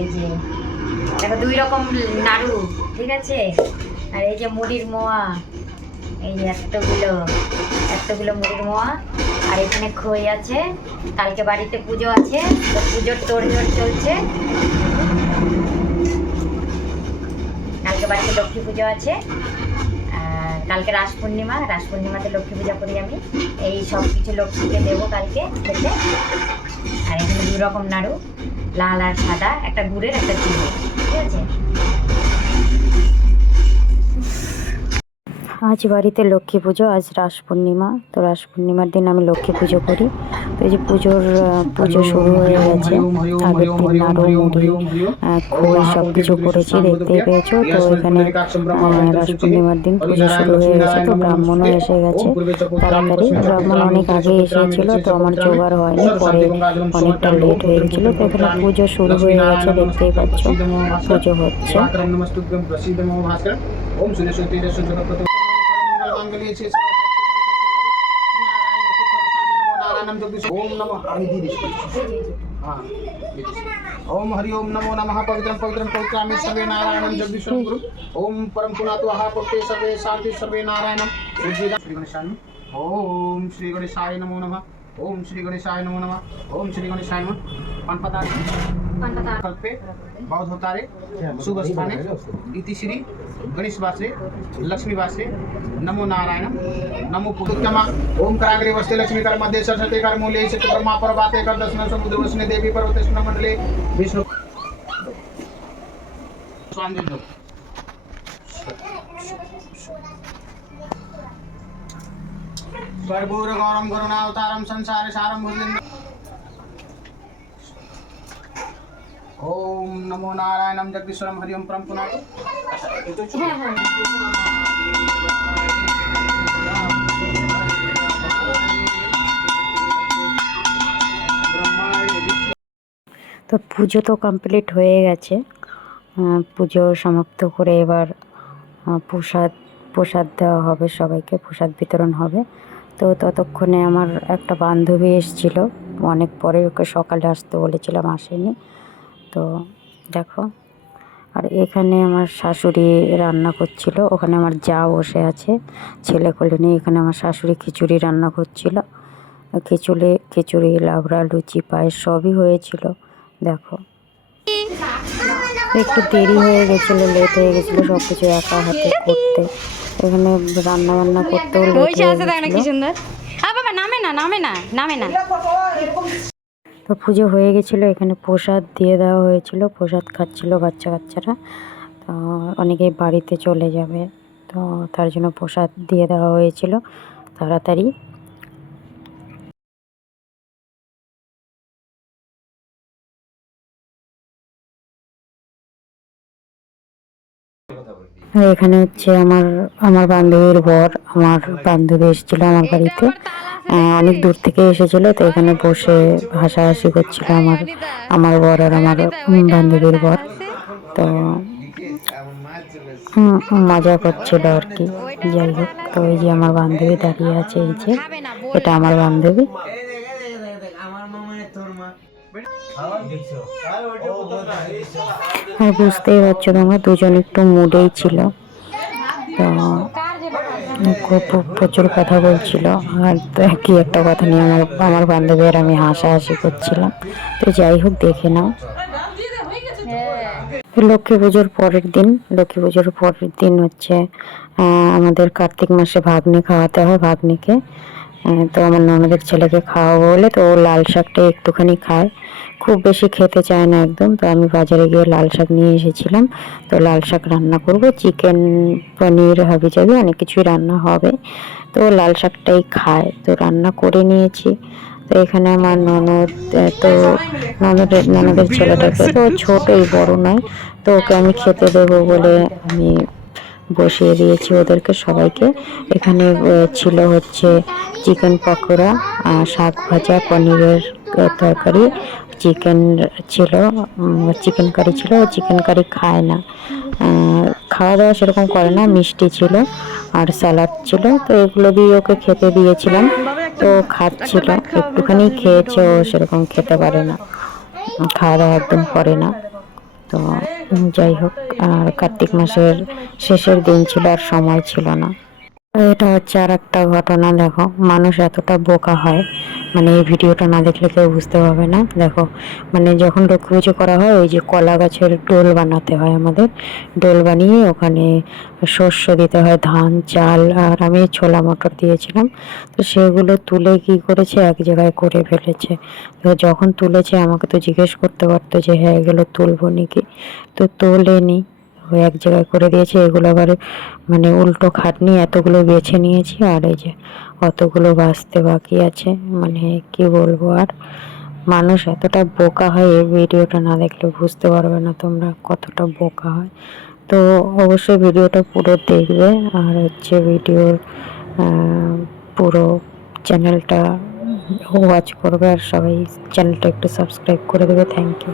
এই যে দেখো 2 রকম নাড়ু, ঠিক আছে। আর এই যে মুড়ির মোয়া, এই যে এতগুলো মুড়ির মোয়া। আর এখানে খই আছে, কালকে বাড়িতে পুজো আছে, তো পুজোর তোড়জোড় চলছে। কালকে বাড়িতে লক্ষ্মী পুজো আছে, আর কালকে রাস পূর্ণিমাতে লক্ষ্মী পূজা করি আমি। এই সব কিছু লক্ষ্মীকে দেবো কালকে খেতে। আর এখানে 2 রকম নাড়ু, লাল আর সাদা, একটা গুড়ের একটা চিনি, ঠিক আছে। আজ বাড়িতে লক্ষ্মী পুজো, আজ রাস পূর্ণিমা। তো রাস পূর্ণিমার দিন আমি লক্ষ্মী পুজো করি। তো এই যে পুজো শুরু হয়ে গেছে। আগের দিন নাড়ু, মুড়ি, খই সব কিছু করেছি, দেখতেই পেয়েছো। তো এখানে রাস পূর্ণিমার দিন পুজো শুরু হয়ে গেছে। তো ব্রাহ্মণও এসে গেছে তাড়াতাড়ি। ব্রাহ্মণ অনেক আগে এসেছিল, তো আমার জোগাড় হয়নি, পরে অনেকটা লেট হয়ে গেছিলো। তো এখানে পুজো শুরু হয়ে গেছে, দেখতেই পাচ্ছ পুজো হচ্ছে। ओम हरि ओम नमो नमः पवित्रं पवित्रं पवित्रामि सर्वे नारायणं जगदीशं गुरु ओम परम पुनात्वः पवित्रे सर्वे शांति सर्वे नारायणं श्री गणेशाय ओम श्री गणेशाय नमो नमः ओम श्री गणेशाय नमो नमः ओम श्री गणेशाय नमः पानपता कल्पे बौद्ध अवतारे शुभ स्थाने इति श्री गणेश वासे लक्ष्मी वासे नमो नारायण नमो पुरुषोत्तमा ओम कराग्रे वस्ते लक्ष्मी कर मध्य सरस्वती कर मूले से ब्रह्मा पर्वते कर दर्शन समुद्र वसने देवी पर्वते मंडले विष्णु स्वामी जो कर्पूर गौरम करुणावतारम संसार सारम भुजलिंग ओम नमो नारायणं जगदीश्वरम हरि ओम परम पुनातो তো পুজো তো কমপ্লিট হয়ে গেছে। পুজো সমাপ্ত করে এবার প্রসাদ দেওয়া হবে, সবাইকে প্রসাদ বিতরণ হবে। তো ততক্ষণে আমার একটা বান্ধবী এসেছিল, অনেক পরে, ওকে সকালে আসতে বলেছিলাম, আসেনি। তো দেখো, আর এখানে আমার শাশুড়ি রান্না করছিল, ওখানে আমার যা বসে আছে ছেলে কোলে নিয়ে। এখানে আমার শাশুড়ি খিচুড়ি রান্না করছিল, খিচুড়ি, লাবড়া, লুচি, পায়েস সবই হয়েছিল। দেখো, একটু দেরি হয়ে গেছিলো, লেট হয়ে গেছিলো সব কিছু একা হাতে করতে। এখানে রান্না বান্না করতেও লেট হয়ে গেছিলো। তো পুজো হয়ে গেছিলো, এখানে প্রসাদ দিয়ে দেওয়া হয়েছিল, প্রসাদ খাচ্ছিল বাচ্চারা। তো অনেকেই বাড়িতে চলে যাবে, তো তার জন্য প্রসাদ দিয়ে দেওয়া হয়েছিল তাড়াতাড়ি। আর এখানে হচ্ছে আমার বান্ধবীর বর, আমার বান্ধবী এসেছিলো আমার বাড়িতে, অনেক দূর থেকে এসেছিল। তো এখানে বসে হাসাহাসি করছিল আমার বর আর আমার বান্ধবীর বর। তো মজা করছিল আর কি, যাই হোক। তো এই যে আমার বান্ধবী দাঁড়িয়ে আছে, এই যে এটা আমার বান্ধবী। আর বুঝতেই পারছো তোমরা, দুজন একটু মুডেই ছিল। তো প্রচুর কথা বলছিল, আর কি একটা কথা নিয়ে আমার বান্ধবী আর আমি হাসাহাসি করছিলাম। তো যাই হোক, দেখে নাও। লক্ষ্মী পুজোর পরের দিন হচ্ছে আমাদের কার্তিক মাসে ভাগ্নে খাওয়াতে হয়, ভাগ্নিকে। তো আমার ননদের ছেলেকে খাওয়াবো বলে, তো ও লাল শাকটা একটুখানি খায়, খুব বেশি খেতে চায় না একদম। তো আমি বাজারে গিয়ে লাল শাক নিয়ে এসেছিলাম। তো লাল শাক রান্না করব, চিকেন, পনির, হাবিজাবি অনেক কিছুই রান্না হবে। তো লাল শাকটাই খায়, তো রান্না করে নিয়েছি। তো এখানে আমার ননদের ছেলেটাকে, তো ছোটই, বড় নয়, তো ওকে আমি খেতে দেবো বলে আমি বসিয়ে দিয়েছি ওদেরকে সবাইকে। এখানে ছিল হচ্ছে চিকেন পকোড়া, শাক ভাজা, পনিরের তরকারি, চিকেন কারি ছিল। চিকেন কারি খায় না, খাওয়া দাওয়া সেরকম করে না। মিষ্টি ছিল আর স্যালাড ছিল, তো এগুলো দিয়ে ওকে খেতে দিয়েছিলাম। তো খাচ্ছিল, একটুখানি খেয়েছে, ও সেরকম খেতে পারে না, খাওয়া দাওয়া একদম করে না। তো যাই হোক, আর কার্তিক মাসের শেষের দিন ছিল, আর সময় ছিল না। এটা হচ্ছে আর একটা ঘটনা। দেখো, মানুষ এতটা বোকা হয়, মানে এই ভিডিওটা না দেখলে কেউ বুঝতে পারবে না। দেখো, মানে যখন লক্ষ্মী পুজো করা হয়, ওই যে কলা গাছের ডোল বানাতে হয় আমাদের, ডোল বানিয়ে ওখানে শস্য দিতে হয়, ধান চাল, আর আমি ছোলা মটর দিয়েছিলাম। তো সেগুলো তুলে কি করেছে, এক জায়গায় করে ফেলেছে। তো যখন তুলেছে আমাকে তো জিজ্ঞেস করতে পারতো যে হ্যাঁ এগুলো তুলবো নাকি, তো তোলেনি, ও এক জায়গায় করে দিয়েছে। এগুলো আবার মানে উল্টো খাটনি, এতগুলো বেছে নিয়েছি, আর এই যে অতগুলো বাঁচতে বাকি আছে। মানে কি বলবো আর, মানুষ এতটা বোকা হয়, এই ভিডিওটা না দেখলে বুঝতে পারবে না তোমরা কতটা বোকা হয়। তো অবশ্যই ভিডিওটা পুরো দেখবে, আর হচ্ছে ভিডিওর পুরো চ্যানেলটা ওয়াচ করবে, আর সবাই চ্যানেলটা একটু সাবস্ক্রাইব করে দেবে। Thank you.